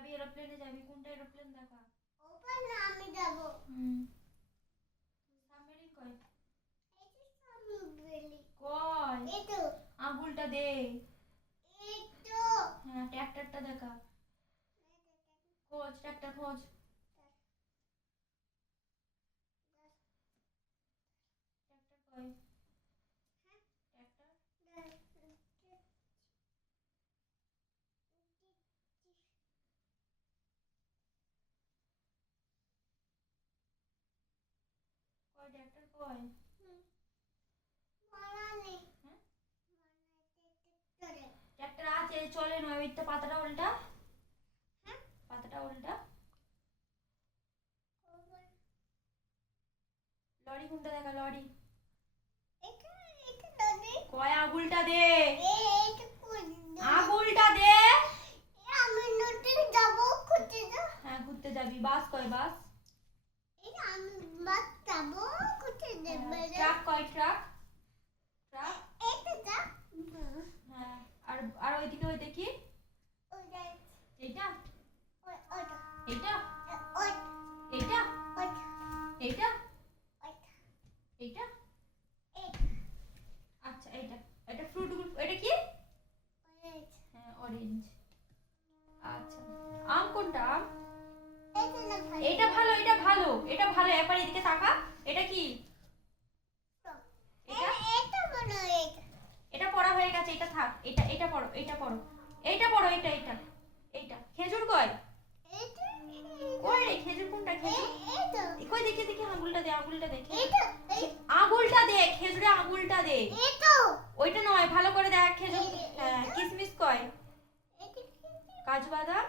যাবি এরোপ্লেনে যাবি, কোনটা এরোপ্লেন দেখা? ওপারে না, আমি যাব। সাবমেরিন কই? এই যে সামুদ্রেলি। কই? এই তো। আঙুলটা দে। এই তো। হ্যাঁ, ট্র্যাক্টরটা দেখা। খোঁজ, ট্র্যাক্টর খোঁজ। ট্র্যাক্টর কই? ট্র্যাক্টর কই? ট্র্যাক্টর কই? মারা নেই। হ্যাঁ, চলে। ট্র্যাক্টর আছে, চলে নয়, ওই তো পাতাটা উল্টা। হ্যাঁ, পাতাটা উল্টা। লরি কোনটা দেখা? লরি এটা এটা দাদি। কয়? আঙুলটা দে। এইটা কোন? আঙুলটা দে। আমি নদী যাব খুঁজতে যা। হ্যাঁ, ঘুরতে যাবি। বাস কয়? বাস। এটা আমি বাস যাব খুঁজতে দেবে। ট্রাক কয়? Truck truck. এটা যা। হ্যাঁ, আর আর ওইদিকে ওই দেখি। ওইটা এইটা ওইটা এইটা ওইটা এইটা ওইটা এইটা ওইটা এইটা এইটা আচ্ছা, এইটা এটা ফ্রুট। এটা কি? হ্যাঁ, অরেঞ্জ। আচ্ছা, আম কোনটা? আম। এটা না ভাই। এটা ভালো, এটা ভালো, এটা ভালো। একবার এদিকে তাকা। এটা কি? এটা এটা বলো এটা। এটা পড়া হয়ে গেছে, এটা থাক। এটা এটা পড়ো, এটা পড়ো, এইটা পড়ো, এটা এটা এইটা। খেজুর কয়? এটা কই রে খেজুর? কোনটা খেজুর? এটা কই? দেখি দেখি, আঙুলটা দে, আঙুলটা দে। এটা আঙুলটা দে, খেজুরে আঙুলটা দে। এটা ওইটা নয়, ভালো করে দেখ। খেজুর। হ্যাঁ, এটা কিশমিশ কয়? এটা কাজু বাদাম।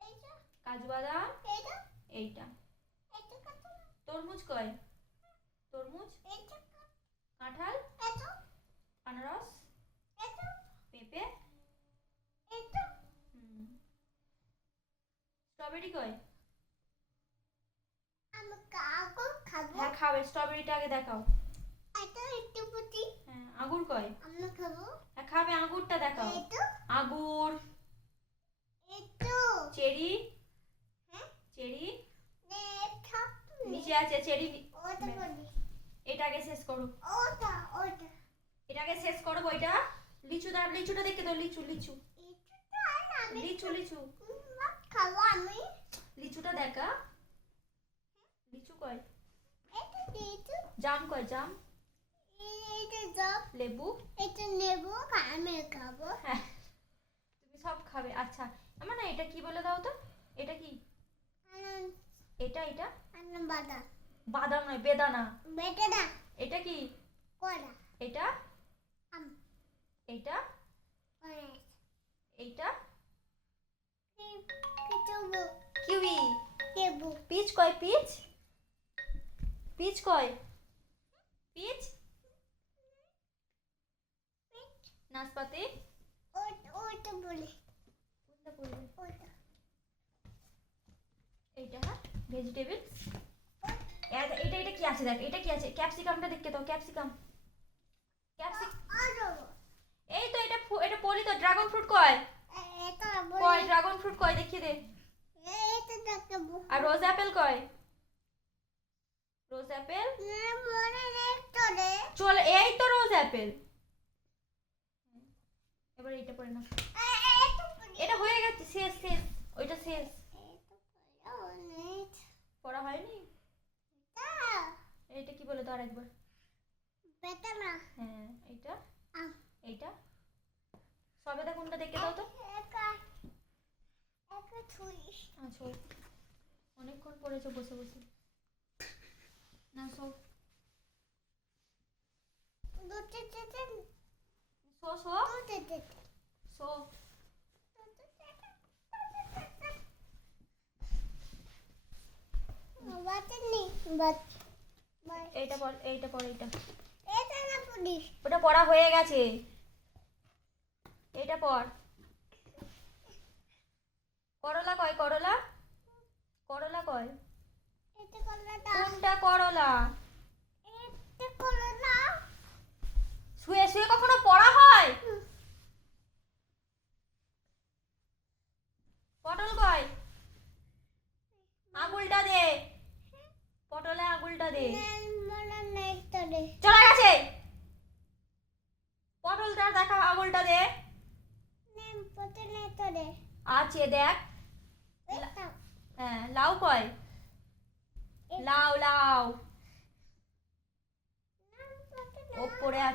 এটা কাজু বাদাম এটা এইটা। এটা কত? তরমুজ কয়? তরমুজ। এটা কাঁঠাল। এটা আনারস। এটা পেঁপে। এটা স্ট্রবেরি কয়? আমি কাগজ খাবো। হ্যাঁ, খাবে। স্ট্রবেরিটা আগে দেখাও। এটা একটু পুটি হ্যাঁ, আঙ্গুর কয়? আমি খাবো। হ্যাঁ, খাবে। আঙ্গুরটা দেখাও। এটা আঙ্গুর। এটা চেরি। হ্যাঁ চেরি দেখা নিচে আছে। চেরি। ওটা বলি। এটা আগে শেষ করো। ওটা ওটা এটা আগে শেষ করো বইটা। লিচু দাও, লিচুটা দেখে দাও। লিচু লিচু এটা আমি লিচু লিচু খাবো আমি। লিচুটা দেখা। লিচু কয়? এটা দিয়েছো। জাম কয়? জাম। এটা জব। লেবু। এটা নেবো আমি খাবো। হ্যাঁ, তুমি সব খাবে। আচ্ছা, আমার না এটা কি বলে দাও তো। এটা কি? আনন্দ এটা এটা আনন্দ বাদা বাদাম নয়, বেদানা। বেটা না এটা কি? কলা এটা আম এটা অরেঞ্জ এইটা কিচুবু কিউই। কেবু পিচ কয়? পিচ। পিচ কয়? পিচ। নাশপাতি। ওটা বলি। কোনটা বলবে? ওটা এইটা। হ্যাঁ, ভেজিটেবলস। এটা এটা কি আছে দেখ। এটা কি আছে? ক্যাপসিকামটা দেখতে দাও। ক্যাপসিকাম। আরো এই তো এটা এটা বলি তো। ড্রাগন ফ্রুট কয়? এটা কয়? বলি। ড্রাগন ফ্রুট কয়? দেখিয়ে দে। এটা দেখাবো। আর রোজ অ্যাপেল কয়? রোজ অ্যাপেল। না মনে নেই তোরে। চল, এই তো রোজ অ্যাপেল। এবার এইটা পড়ে না। এটা বলি। এটা হয়ে গেছে, শেষ শেষ। ওইটা শেষ। এটা অনেক পড়া হয়নি। তা এইটা কি বলে তো আরেকবার। বেটা না হ্যাঁ, এইটা আম এইটা। সবেদা কোনটা দেখে দাও তো। একা একা ছুরি আচ্ছা, অনেকক্ষণ পড়েছো বসে বসে। না, সো দুটো দুটো সো সো দুটো দুটো সো। বাচ্চা নেই বাট এইটা পড়, এইটা পড়, এইটা। এটা না পুলিশ ওটা পড়া হয়ে গেছে। এইটা পড়। করলা কয়? করলা। করলা কয়? এটা করলাটা কোনটা করলা? এটা করলা শুয়ে শুয়ে কখনো পড়া হয়? পড়। আঙুলটা দে। মনে নেই তো রে। চলে গেছে। পটলটা দেখা, আঙুলটা দে। নেম পতে নেই তো রে। আছে দেখ। এটা হ্যাঁ, লাউ কয়? লাউ লাউ নাম পতে ওপরে আছে।